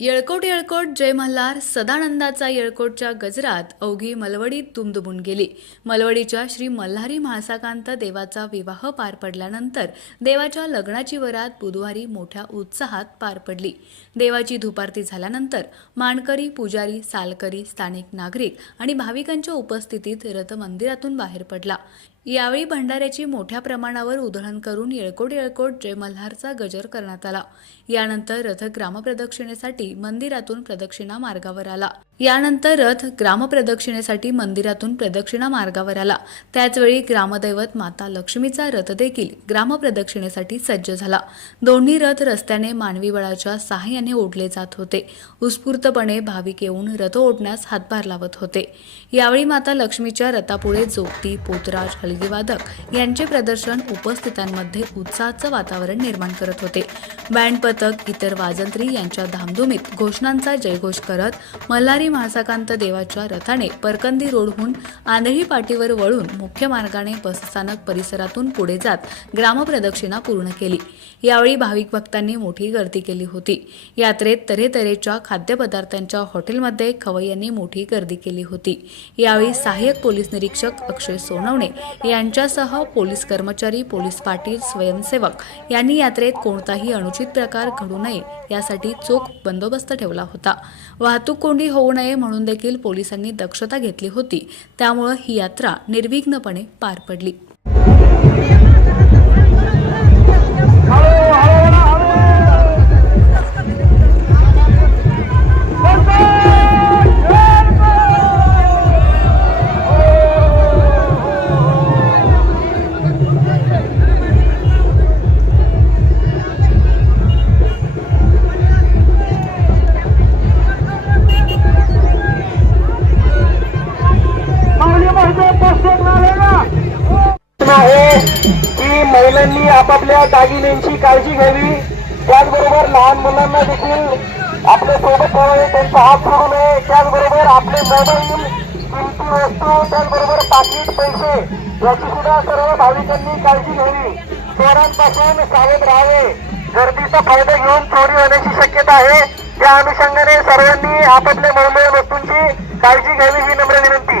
येळकोट येळकोट जय मल्हार सदानंदाचा येळकोटच्या गजरात अवघी मलवडीत दुमदुमून गेली. मलवडीच्या श्री मल्हारी म्हाळसाकांत देवाचा विवाह पार पडल्यानंतर देवाच्या लग्नाची वरात बुधवारी मोठ्या उत्साहात पार पडली. देवाची धुपारती झाल्यानंतर मानकरी पुजारी सालकरी स्थानिक नागरिक आणि भाविकांच्या उपस्थितीत रथ मंदिरातून बाहेर पडला. यावेळी भंडाऱ्याची मोठ्या प्रमाणावर उधळण करून येळकोट येळकोट जय मल्हारचा गजर करण्यात आला. यानंतर रथ ग्रामप्रदक्षिणेसाठी मंदिरातून प्रदक्षिणा मार्गावर आला. यानंतर रथ ग्रामप्रदक्षिणेसाठी मंदिरातून प्रदक्षिणा मार्गावर आला. त्याचवेळी ग्रामदैवत माता लक्ष्मीचा रथ देखील ग्रामप्रदक्षिणेसाठी सज्ज झाला. दोन्ही रथ रस्त्याने मानवी बळाच्या सहाय्याने ओढले जात होते. उत्स्फूर्तपणे भाविक येऊन रथ ओढण्यास हातभार लावत होते. यावेळी माता लक्ष्मीच्या रथापुढे जोगती पोतराज हलगीवादक यांचे प्रदर्शन उपस्थितांमध्ये उत्साहाचं वातावरण निर्माण करत होते. बँड पथक इतर वाजंत्री यांच्या धामधुमीत घोषणांचा जयघोष करत मल्हारी महासाकांत देवाच्या रथाने परकंदी रोडहून आंधळी पाटीवर वळून मुख्य मार्गाने बसस्थानक परिसरातून पुढे जात ग्रामप्रदक्षिणा पूर्ण केली. यावेळी भाविक भक्तांनी मोठी गर्दी केली होती. यात्रेत तऱ्हेतऱ्हेच्या खाद्यपदार्थांच्या हॉटेलमध्ये खवय्यांनी मोठी गर्दी केली होती. यावेळी सहाय्यक पोलीस निरीक्षक अक्षय सोनवणे यांच्यासह पोलीस कर्मचारी पोलीस पाटील स्वयंसेवक यांनी यात्रेत कोणताही अनुचित प्रकार घडू नये यासाठी चोख बंदोबस्त ठेवला होता. वाहतूक कोंडी होऊ नये म्हणून देखील पोलिसांनी दक्षता घेतली होती. त्यामुळे ही यात्रा निर्विघ्नपणे पार पडली. की महिलांनी आपापल्या दागिन्यांची काळजी घ्यावी. त्याचबरोबर लहान मुलांना देखील आपल्यासोबत ठेवावे त्यांचा हात सोडू नये. त्याचबरोबर आपले मोबाईल किमती वस्तू त्याचबरोबर पाकिट पैसे याची सुद्धा सर्व भाविकांनी काळजी घ्यावी. चोरांपासून सावध राहावे. गर्दीचा फायदा घेऊन चोरी होण्याची शक्यता आहे. त्या अनुषंगाने सर्वांनी आपापल्या मौल्य वस्तूंची काळजी घ्यावी ही नम्र विनंती.